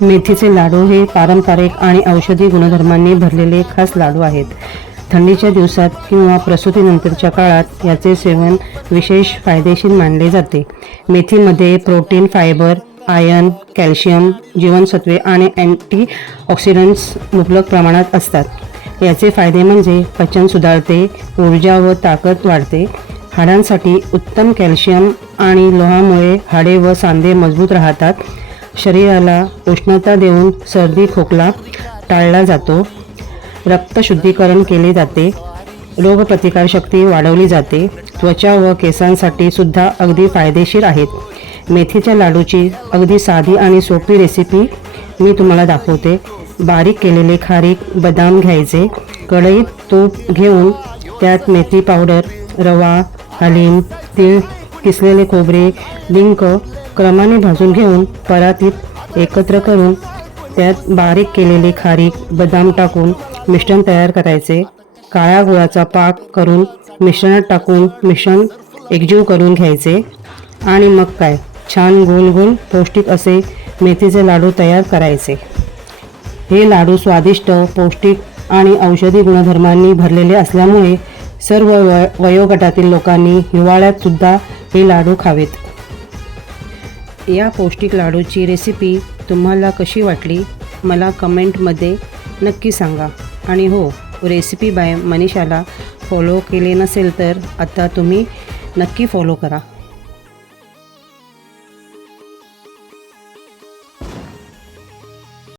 मेथीचे लाडू हे पारंपरिक आणि औषधी गुणधर्मांनी भरलेले खास लाडू आहेत. थंडीच्या दिवसात किंवा प्रसूतीनंतरच्या काळात याचे सेवन विशेष फायदेशीर मानले जाते. मेथीमध्ये प्रोटीन फायबर आयर्न कॅल्शियम जीवनसत्वे आणि अँटी ऑक्सिडंट्स मुबलक प्रमाणात असतात. याचे फायदे म्हणजे पचन सुधारते ऊर्जा व ताकद वाढते. हाडांसाठी उत्तम कॅल्शियम आणि लोहामुळे हाडे व सांधे मजबूत राहतात. शरीराला उष्णता देऊन सर्दी खोकला टाळला जातो. रक्तशुद्धीकरण केले जाते. रोगप्रतिकारशक्ती वाढवली जाते. त्वचा व केसांसाठी सुद्धा अगदी फायदेशीर आहेत. मेथीच्या लाडूची अगदी साधी आणि सोपी रेसिपी मी तुम्हाला दाखवते. बारीक केलेले खारीक बदाम घ्यायचे. कढईत तूप घेऊन त्यात मेथी पावडर रवा हलीम तीळ किसलेले खोबरे डिंक क्रमाने भाजून घेऊन परातीत एकत्र करून त्यात बारीक केलेले खारीक बदाम टाकून मिश्रण तयार करायचे. काळ्या गुळाचा पाक करून मिश्रणात टाकून मिश्रण एकजीव करून घ्यायचे. आणि मग काय? छान गोल गोल पौष्टिक असे मेथीचे लाडू तयार करायचे. हे लाडू स्वादिष्ट पौष्टिक आणि औषधी गुणधर्मांनी भरलेले असल्यामुळे सर्व वयोगटातील लोकांनी हिवाळ्यातसुद्धा हे लाडू खावेत. या पौष्टिक लाडूची रेसिपी तुम्हाला कशी वाटली मला कमेंटमध्ये नक्की सांगा. आणि हो रेसिपी बाय मनीषाला फॉलो केले नसेल तर आता तुम्ही नक्की फॉलो करा.